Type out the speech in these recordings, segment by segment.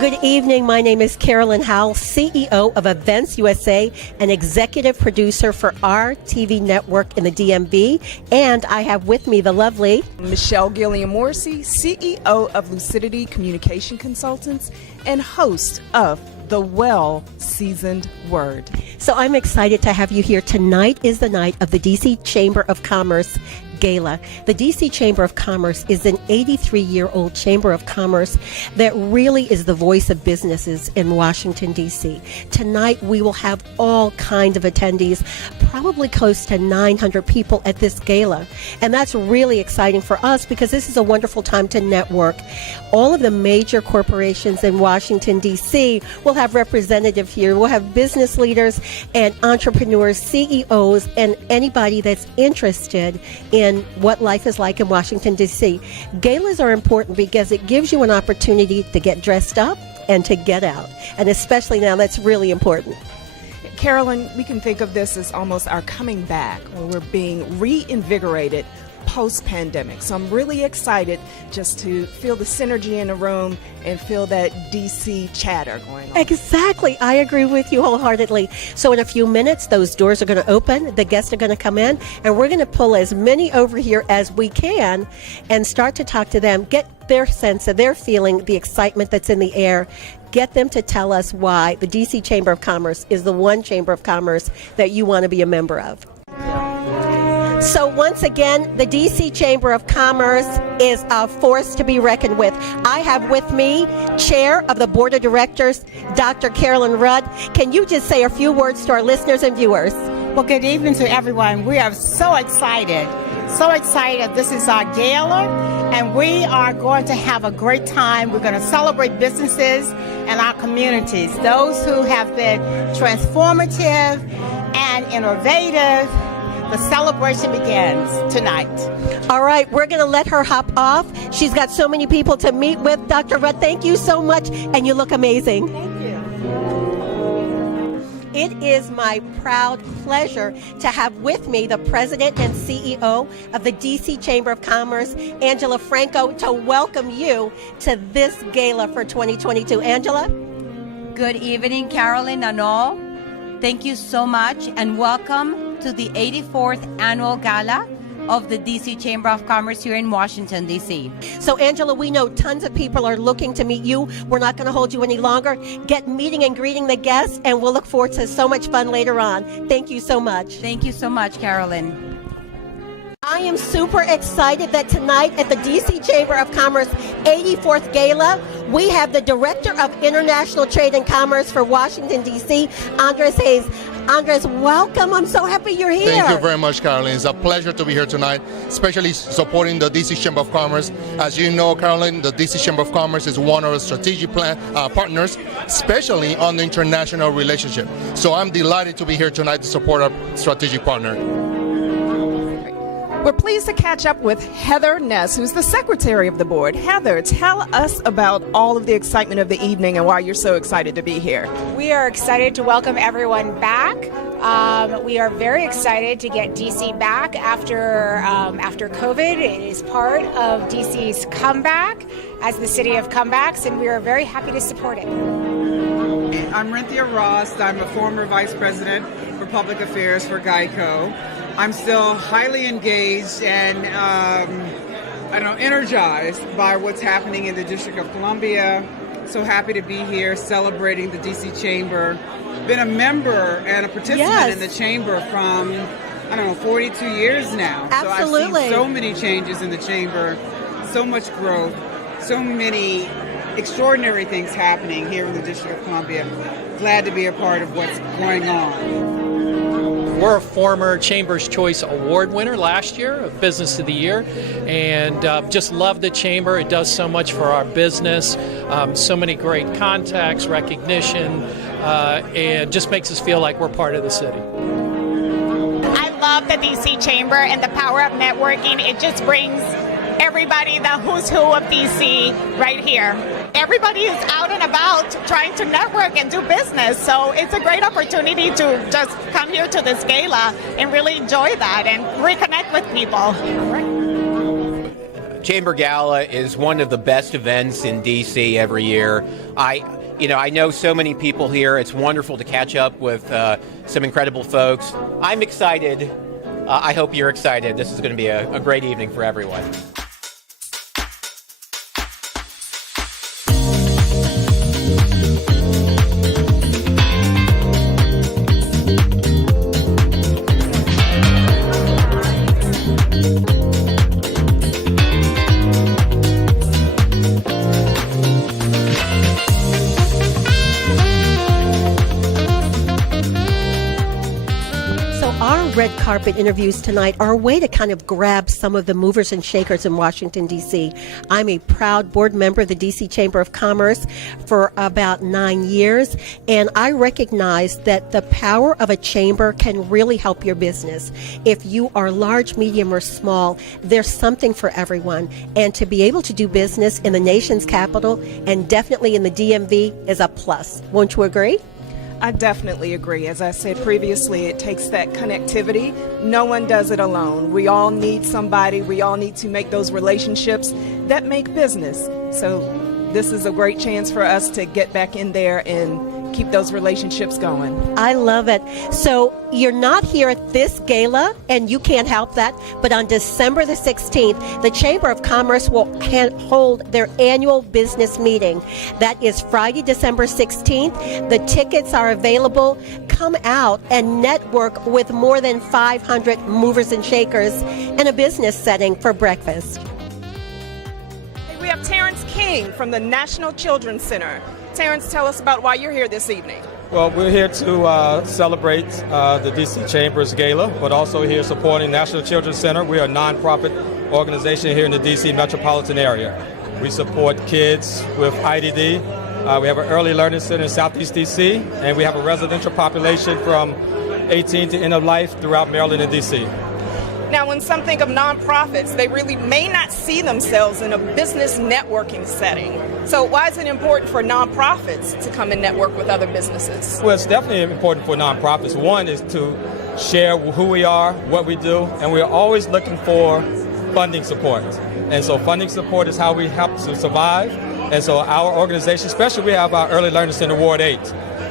Good evening. My name is Carolyn Howell, CEO of Events USA and executive producer for our TV network in the DMV. And I have with me the lovely Michelle Gilliam Morrissey, CEO of Lucidity Communication Consultants and host of The Well-Seasoned Word. So I'm excited to have you here. Tonight is the night of the DC Chamber of Commerce Gala. The DC Chamber of Commerce is an 83-year-old Chamber of Commerce that really is the voice of businesses in Washington, D.C. Tonight, we will have all kinds of attendees, probably close to 900 people at this gala. And that's really exciting for us because this is a wonderful time to network. All of the major corporations in Washington, D.C. will have representatives here. We'll have business leaders and entrepreneurs, CEOs, and anybody that's interested in what life is like in Washington, D.C. Galas are important because it gives you an opportunity to get dressed up and to get out. And especially now, that's really important. Carolyn, we can think of this as almost our coming back, where we're being reinvigorated post-pandemic. So I'm really excited just to feel the synergy in the room and feel that DC chatter going on. Exactly. I agree with you wholeheartedly. So in a few minutes, those doors are going to open, the guests are going to come in, and we're going to pull as many over here as we can and start to talk to them, get their sense of their feeling, the excitement that's in the air, get them to tell us why the DC Chamber of Commerce is the one Chamber of Commerce that you want to be a member of. So once again, the DC Chamber of Commerce is a force to be reckoned with. I have with me Chair of the Board of Directors, Dr. Carolyn Rudd. Can you just say a few words to our listeners and viewers? Well, good evening to everyone. We are so excited. So excited. This is our gala, and we are going to have a great time. We're going to celebrate businesses and our communities, those who have been transformative and innovative. The celebration begins tonight. All right, we're going to let her hop off. She's got so many people to meet with. Dr. Rudd, thank you so much, and you look amazing. Thank you. It is my proud pleasure to have with me the President and CEO of the DC Chamber of Commerce, Angela Franco, to welcome you to this gala for 2022. Angela? Good evening, Carolyn and all. Thank you so much, and welcome to the 84th Annual Gala of the DC Chamber of Commerce here in Washington, D.C. So, Angela, we know tons of people are looking to meet you. We're not going to hold you any longer. Get meeting and greeting the guests, and we'll look forward to so much fun later on. Thank you so much. Thank you so much, Carolyn. I am super excited that tonight at the DC Chamber of Commerce 84th Gala, we have the Director of International Trade and Commerce for Washington, D.C., Andres Hayes. Andres, welcome. I'm so happy you're here. Thank you very much, Carolyn. It's a pleasure to be here tonight, especially supporting the DC Chamber of Commerce. As you know, Carolyn, the DC Chamber of Commerce is one of our strategic partners, especially on the international relationship. So I'm delighted to be here tonight to support our strategic partner. We're pleased to catch up with Heather Ness, who's the secretary of the board. Heather, tell us about all of the excitement of the evening and why you're so excited to be here. We are excited to welcome everyone back. We are very excited to get DC back after COVID. It is part of DC's comeback as the city of comebacks, and we are very happy to support it. I'm Renthia Ross. I'm a former vice president for public affairs for Geico. I'm still highly engaged and energized by what's happening in the District of Columbia. So happy to be here celebrating the DC Chamber. Been a member and a participant in the Chamber from, 42 years now. Absolutely. So I've seen so many changes in the Chamber, so much growth, so many extraordinary things happening here in the District of Columbia. Glad to be a part of what's going on. We're a former Chamber's Choice Award winner last year of Business of the Year, and just love the Chamber. It does so much for our business, so many great contacts, recognition, and just makes us feel like we're part of the city. I love the DC Chamber and the power of networking. It just brings everybody, the who's who of DC right here. Everybody is out and about trying to network and do business, so it's a great opportunity to just come here to this gala and really enjoy that and reconnect with people. Chamber Gala is one of the best events in DC every year. I know so many people here. It's wonderful to catch up with some incredible folks. I'm excited. I hope you're excited. This is going to be a great evening for everyone. Red carpet interviews tonight are a way to kind of grab some of the movers and shakers in Washington, D.C. I'm a proud board member of the D.C. Chamber of Commerce for about 9 years, and I recognize that the power of a chamber can really help your business. If you are large, medium, or small, there's something for everyone, and to be able to do business in the nation's capital and definitely in the DMV is a plus. Won't you agree? I definitely agree. As I said previously, it takes that connectivity. No one does it alone. We all need somebody. We all need to make those relationships that make business. So this is a great chance for us to get back in there and keep those relationships going. I love it. So you're not here at this gala, and you can't help that, but on December the 16th, the Chamber of Commerce will hold their annual business meeting. That is Friday, December 16th. The tickets are available. Come out and network with more than 500 movers and shakers in a business setting for breakfast. We have Terrence King from the National Children's Center. Terrence, tell us about why you're here this evening. Well, we're here to celebrate the D.C. Chamber's Gala, but also here supporting National Children's Center. We are a nonprofit organization here in the D.C. metropolitan area. We support kids with IDD. We have an early learning center in Southeast D.C., and we have a residential population from 18 to end of life throughout Maryland and D.C. Now, when some think of nonprofits, they really may not see themselves in a business networking setting. So why is it important for nonprofits to come and network with other businesses? Well, it's definitely important for nonprofits. One is to share who we are, what we do, and we're always looking for funding support. And so funding support is how we help to survive. And so our organization, especially we have our Early Learning Center Ward 8.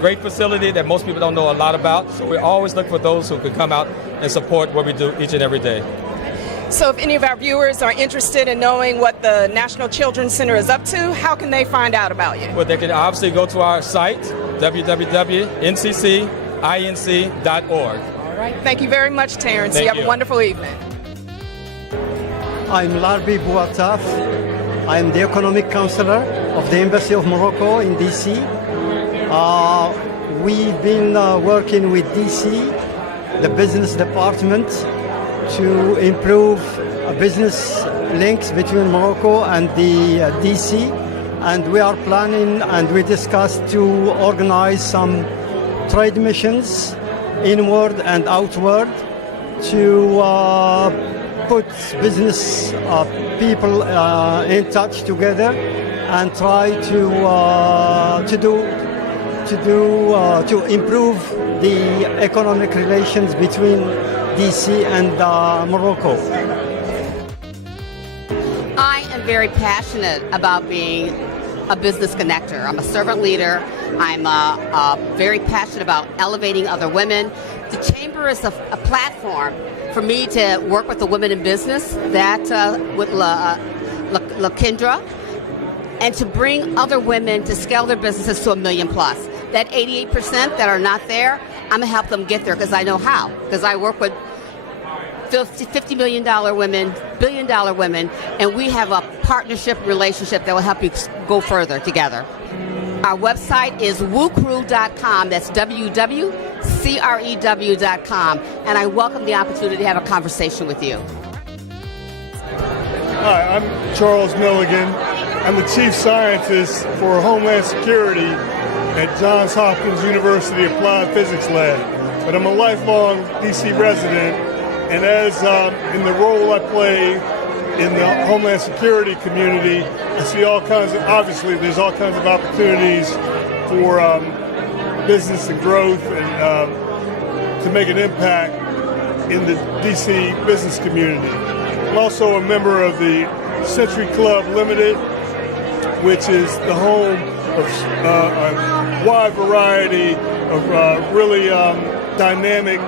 Great facility that most people don't know a lot about. So we always look for those who can come out and support what we do each and every day. So if any of our viewers are interested in knowing what the National Children's Center is up to, how can they find out about you? Well, they can obviously go to our site, www.nccinc.org. All right. Thank you very much, Terrence. You have a wonderful evening. I'm Larbi Bouataf. I'm the Economic Counselor of the Embassy of Morocco in D.C. We've been working with D.C., the business department, to improve business links between Morocco and the D.C. And we are planning, and we discussed to organize some trade missions inward and outward to put business people in touch together and try to improve the economic relations between DC and Morocco. I am very passionate about being a business connector. I'm a servant leader. I'm very passionate about elevating other women. The Chamber is a platform for me to work with the women in business, that with LaKendra, and to bring other women to scale their businesses to $1 million plus. That 88% that are not there, I'm going to help them get there because I know how. Because I work with $50 million women, billion-dollar women, and we have a partnership relationship that will help you go further together. Our website is WooCrew.com. That's WWCREW.com. And I welcome the opportunity to have a conversation with you. Hi, I'm Charles Milligan. I'm the Chief Scientist for Homeland Security at Johns Hopkins University Applied Physics Lab. But I'm a lifelong D.C. resident, and as in the role I play in the Homeland Security community, I see all kinds of, obviously there's all kinds of opportunities for business and growth and to make an impact in the D.C. business community. I'm also a member of the Century Club Limited, which is the home of a wide variety of really dynamic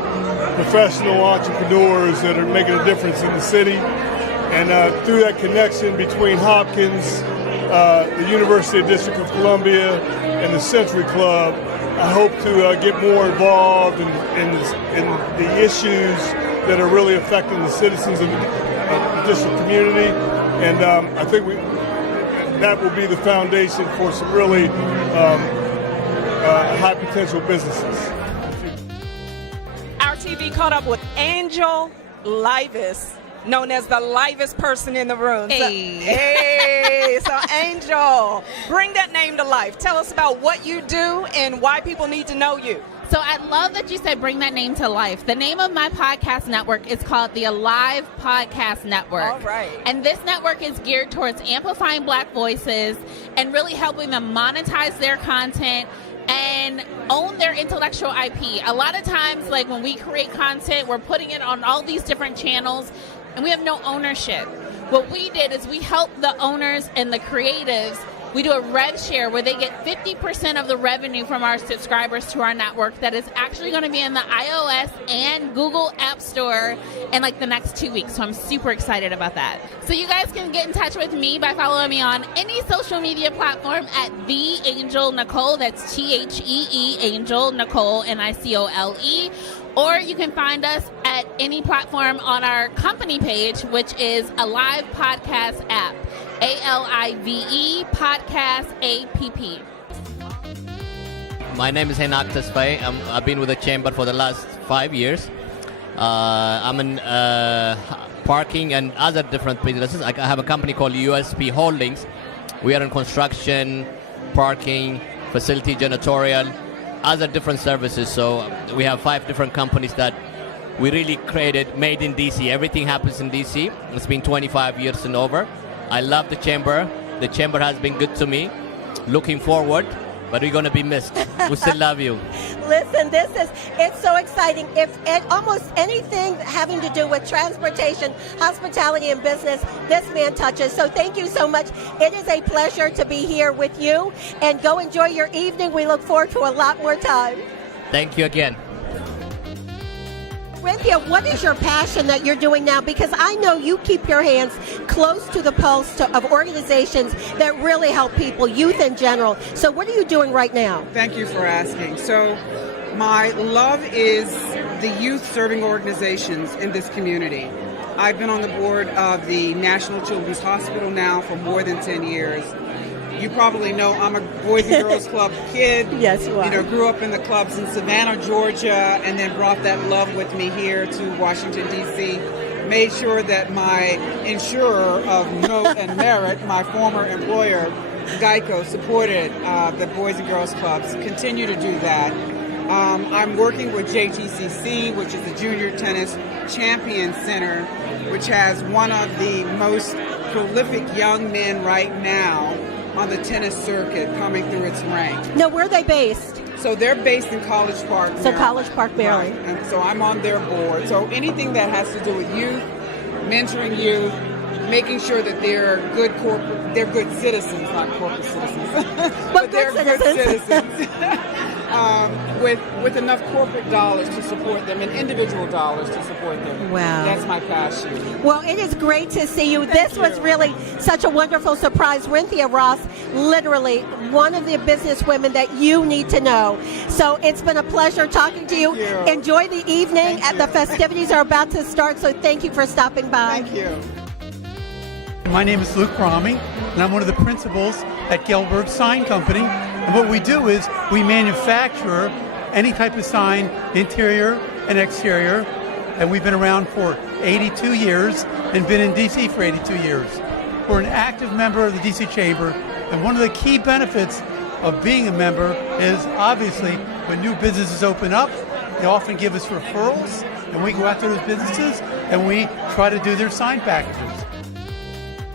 professional entrepreneurs that are making a difference in the city. And through that connection between Hopkins, the University of District of Columbia, and the Century Club, I hope to get more involved in the issues that are really affecting the citizens of the district community. And I think that will be the foundation for some really high potential businesses. Our TV caught up with Angel Livis, known as the livest person in the room. So Angel, bring that name to life. Tell us about what you do and why people need to know you. So I love that you said bring that name to life. The name of my podcast network is called the Alive Podcast Network. All right. And this network is geared towards amplifying Black voices and really helping them monetize their content and own their intellectual IP. A lot of times, like when we create content, we're putting it on all these different channels and we have no ownership. What we did is we helped the owners and the creatives. We do a rev share where they get 50% of the revenue from our subscribers to our network that is actually going to be in the iOS and Google App Store in like the next 2 weeks. So I'm super excited about that. So you guys can get in touch with me by following me on any social media platform at The Angel Nicole. That's THEE Angel Nicole NICOLE. Or you can find us at any platform on our company page, which is Alive Podcast App. ALIVE Podcast APP. My name is Henak Tasfay. I've been with the Chamber for the last 5 years. I'm in parking and other different businesses. I have a company called USP Holdings. We are in construction, parking, facility janitorial, other different services. So we have 5 different companies that we really created, made in DC. Everything happens in DC. It's been 25 years and over. I love the Chamber. The Chamber has been good to me. Looking forward, but we're going to be missed. We still love you. Listen, it's so exciting. If almost anything having to do with transportation, hospitality, and business, this man touches. So thank you so much. It is a pleasure to be here with you. And go enjoy your evening. We look forward to a lot more time. Thank you again. Cynthia, what is your passion that you're doing now? Because I know you keep your hands close to the pulse of organizations that really help people, youth in general. So what are you doing right now? Thank you for asking. So my love is the youth serving organizations in this community. I've been on the board of the National Children's Hospital now for more than 10 years. You probably know I'm a Boys and Girls Club kid. Yes, you are. Grew up in the clubs in Savannah, Georgia, and then brought that love with me here to Washington, D.C. Made sure that my insurer of note and merit, my former employer, Geico, supported the Boys and Girls Clubs. Continue to do that. I'm working with JTCC, which is the Junior Tennis Champion Center, which has one of the most prolific young men right now on the tennis circuit coming through its ranks. Now, where are they based? So they're based in College Park, Maryland. So College Park, Maryland. Right. And so I'm on their board. So anything that has to do with youth, mentoring youth, making sure that they're good citizens, not corporate citizens, but they're good citizens. With enough corporate dollars to support them and individual dollars to support them. Wow. That's my passion. Well, it is great to see you. This was really such a wonderful surprise. Renthia Ross, literally one of the businesswomen that you need to know. So it's been a pleasure talking to you. Enjoy the evening. The festivities are about to start, so thank you for stopping by. Thank you. My name is Luke Brommy, and I'm one of the principals at Gelberg Sign Company. And what we do is we manufacture any type of sign, interior and exterior. And we've been around for 82 years and been in D.C. for 82 years. We're an active member of the D.C. Chamber. And one of the key benefits of being a member is obviously when new businesses open up, they often give us referrals. And we go out to those businesses and we try to do their sign packages.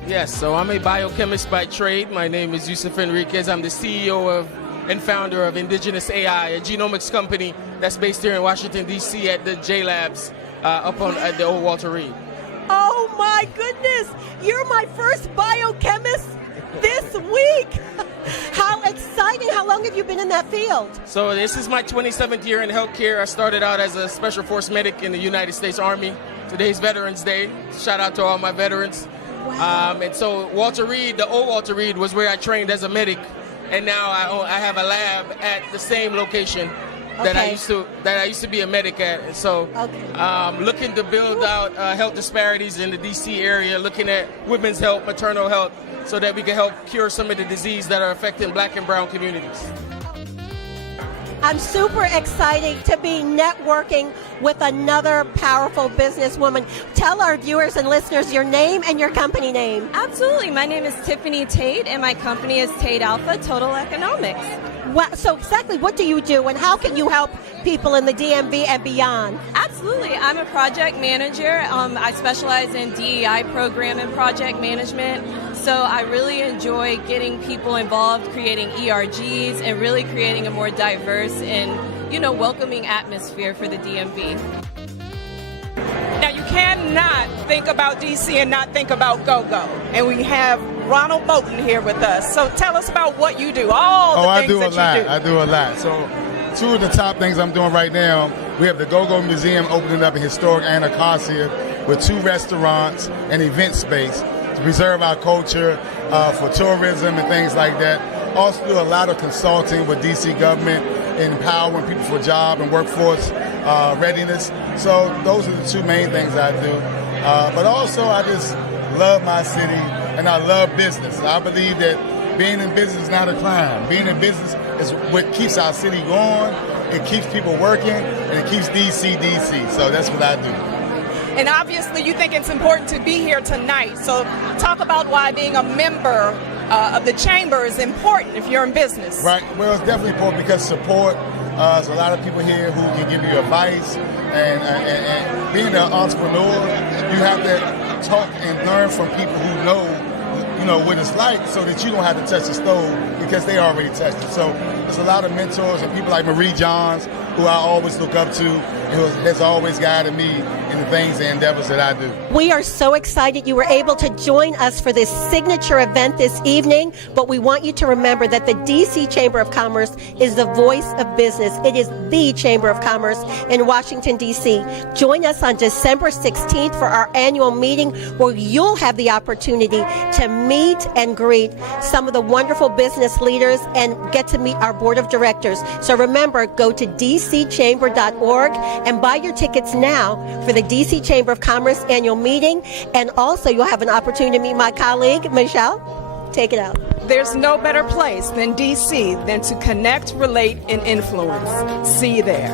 Yes, so I'm a biochemist by trade. My name is Yusuf Enriquez. I'm the CEO and founder of Indigenous AI, a genomics company that's based here in Washington, D.C. at the J Labs at the old Walter Reed. Oh Oh my goodness! You're my first biochemist this week. How exciting! How long have you been in that field? So this is my 27th year in healthcare. I started out as a Special Force medic in the United States Army. Today's Veterans Day. Shout out to all my veterans. Wow. And so Walter Reed, the old Walter Reed, was where I trained as a medic, and now I have a lab at the same location that I used to be a medic at. And so looking to build out health disparities in the DC area, looking at women's health, maternal health, so that we can help cure some of the disease that are affecting Black and brown communities. I'm super excited to be networking with another powerful businesswoman. Tell our viewers and listeners your name and your company name. Absolutely. My name is Tiffany Tate, and my company is Tate Alpha Total Economics. Wow. So exactly what do you do, and how can you help people in the DMV and beyond? Absolutely. I'm a project manager. I specialize in DEI program and project management. So I really enjoy getting people involved, creating ERGs, and really creating a more diverse and, welcoming atmosphere for the DMV. Now, you cannot think about DC and not think about GoGo. And we have Ronald Moulton here with us. So tell us about what you do, all the things that you do. I do a lot. So two of the top things I'm doing right now, we have the GoGo Museum opening up in historic Anacostia with 2 restaurants and event space to preserve our culture for tourism and things like that. Also do a lot of consulting with DC government, empowering people for job and workforce readiness. So those are the 2 main things I do. But also I just love my city and I love business. I believe that being in business is not a crime. Being in business is what keeps our city going, it keeps people working, and it keeps DC. So that's what I do. And obviously you think it's important to be here tonight. So talk about why being a member of the Chamber is important if you're in business. Right. Well, it's definitely important because support. There's a lot of people here who can give you advice. And being an entrepreneur, you have to talk and learn from people who know what it's like, so that you don't have to touch the stove because they already touched it. So there's a lot of mentors and people like Marie Johns, who I always look up to, who has always guided me in the things and endeavors that I do. We are so excited you were able to join us for this signature event this evening, but we want you to remember that the DC Chamber of Commerce is the voice of business. It is the Chamber of Commerce in Washington, D.C. Join us on December 16th for our annual meeting, where you'll have the opportunity to meet and greet some of the wonderful business leaders and get to meet our board of directors. So remember, go to dcchamber.org and buy your tickets now for the DC Chamber of Commerce annual meeting. And also you'll have an opportunity to meet my colleague, Michelle. Take it out. There's no better place than DC than to connect, relate, and influence. See you there.